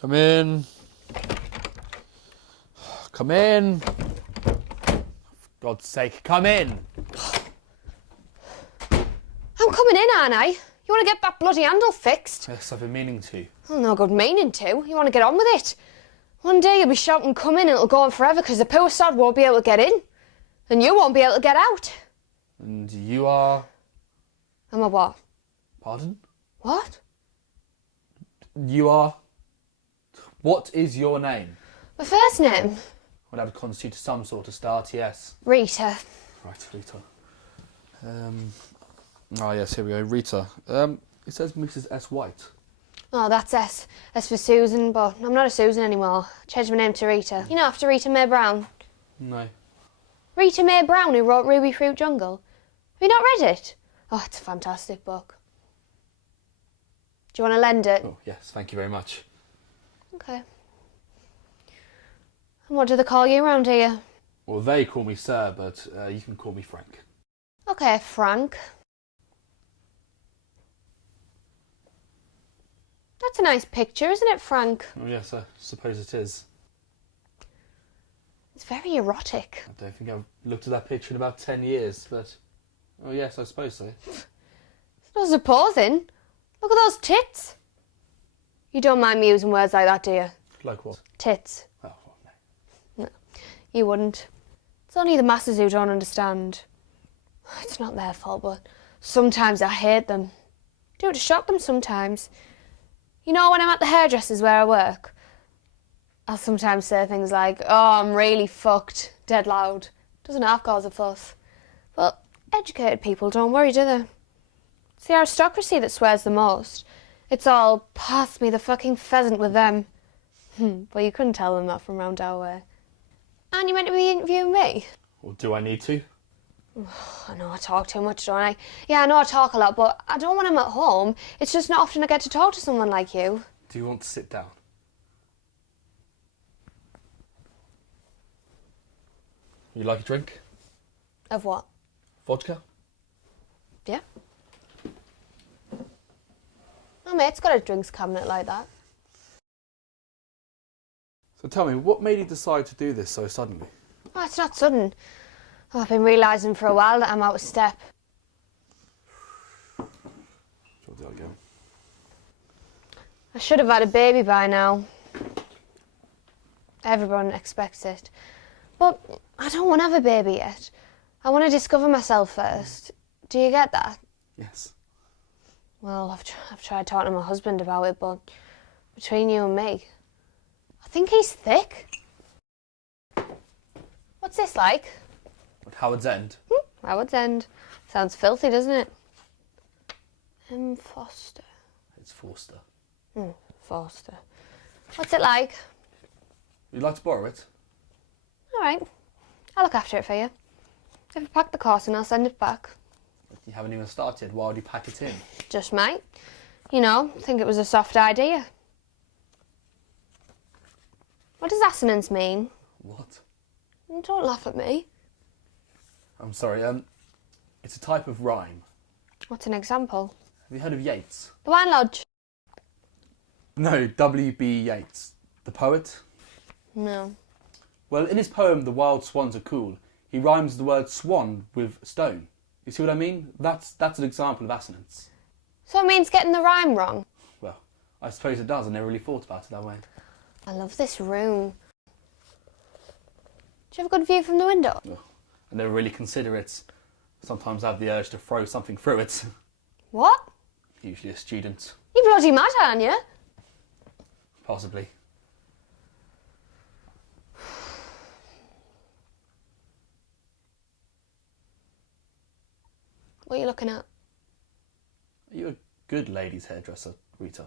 Come in. Come in. For God's sake, come in. I'm coming in, aren't I? You want to get that bloody handle fixed? Yes, I've been meaning to. Well, no good meaning to. You want to get on with it. One day you'll be shouting, come in, and it'll go on forever because the poor sod won't be able to get in. And you won't be able to get out. And you are... I'm a what? Pardon? What? You are... What is your name? My first name? Well, that would constitute some sort of start, yes. Rita. Right, Rita. Oh, yes, here we go. Rita. It says Mrs. S. White. Oh, that's S. S for Susan, but I'm not a Susan anymore. Changed my name to Rita. You know, after Rita Mae Brown. No. Rita Mae Brown, who wrote Ruby Fruit Jungle. Have you not read it? Oh, it's a fantastic book. Do you want to lend it? Oh, yes, thank you very much. Okay. And what do they call you around here? Well, they call me Sir, but you can call me Frank. Okay, Frank. That's a nice picture, isn't it, Frank? Oh, yes, I suppose it is. It's very erotic. I don't think I've looked at that picture in about 10 years, but... Oh, yes, I suppose so. It's not supposing. Look at those tits. You don't mind me using words like that, do you? Like what? Tits. Oh, well, no. No, you wouldn't. It's only the masses who don't understand. It's not their fault, but sometimes I hate them. Do it to shock them sometimes. You know, when I'm at the hairdressers where I work, I'll sometimes say things like, oh, I'm really fucked, dead loud. Doesn't half cause a fuss. But educated people don't worry, do they? It's the aristocracy that swears the most. It's all, pass me the fucking pheasant with them. But you couldn't tell them that from round our way. And you meant to be interviewing me? Well, do I need to? I know I talk too much, don't I? Yeah, I know I talk a lot, but I don't when I'm at home. It's just not often I get to talk to someone like you. Do you want to sit down? You like a drink? Of what? Vodka? Yeah. My mate's got a drinks cabinet like that. So tell me, what made you decide to do this so suddenly? Oh, it's not sudden. Oh, I've been realising for a while that I'm out of step. Shall I do it again? I should have had a baby by now. Everyone expects it. But I don't want to have a baby yet. I want to discover myself first. Do you get that? Yes. Well, I've tried talking to my husband about it, but between you and me, I think he's thick. What's this like? At Howard's End? Howard's End. Sounds filthy, doesn't it? M. Foster. It's Forster. Foster. What's it like? You'd like to borrow it? All right. I'll look after it for you. If I pack the course and I'll send it back. You haven't even started. Why would you pack it in? Just might. You know, think it was a soft idea. What does assonance mean? What? Don't laugh at me. I'm sorry, it's a type of rhyme. What's an example? Have you heard of Yeats? The Wine Lodge? No, W.B. Yeats. The poet? No. Well, in his poem, The Wild Swans Are Cool, he rhymes the word swan with stone. You see what I mean? That's an example of assonance. So it means getting the rhyme wrong? Well, I suppose it does. I never really thought about it that way. I love this room. Do you have a good view from the window? Well, I never really consider it. Sometimes I have the urge to throw something through it. What? Usually a student. You bloody mad, aren't you? Possibly. What are you looking at? Are you a good lady's hairdresser, Rita?